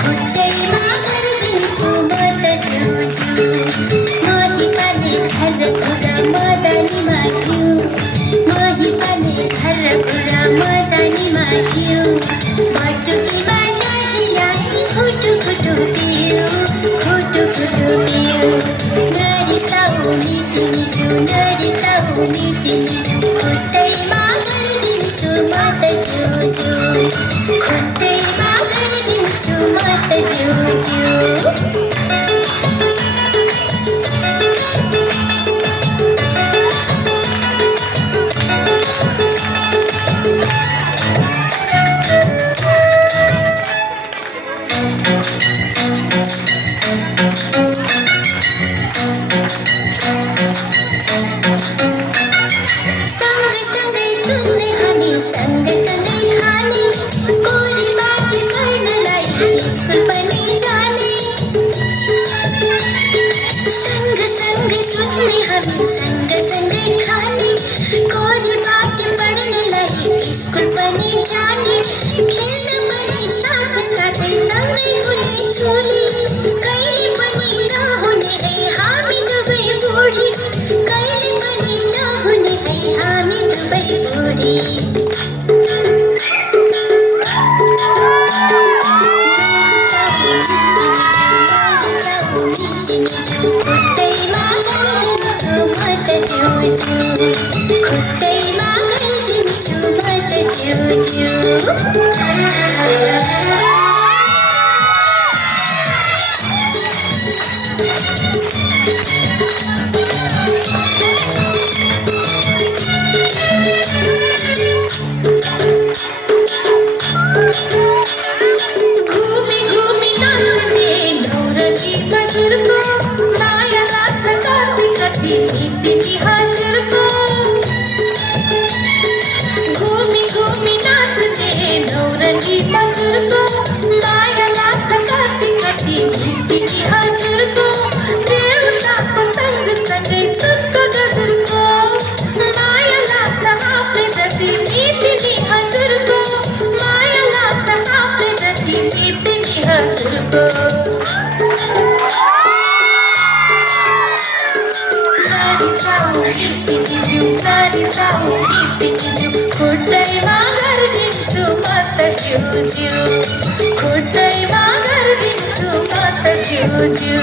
खुट्टैमा गरिदिन्छु म त जिउ मही पार्ने घर कुरा मदनीमा थियो मही पार्ने घर कुरा मदनीमा थियो बटुकीमा नानीलाई खुटु खुटु पियो नरिसाउने तिमी खुट्टैमा गरिदिन्छु म त जिउ खुट्टैमा गरिदिन्छु म त जिउ खुट्टैमा गरिदिन्छु म त जिउ घुमी घुमी नाच्ने नौरथी हजुरको माया लाग्छ कति कति तिमी हजुरको घुमी घुमी नाच्ने नौरथी हजुरको माया लाग्छ कति कति तिमी हजुरको देउताको सँगसँगै सुनको गजरको माया लाग्छ आफै जति तिमी हजुरको माया लाग्छ आफै जति तिमी हजुरको खुट्टैमा गरिदिन्छु म त जिउ खुट्टैमा गरिदिन्छु म त जिउ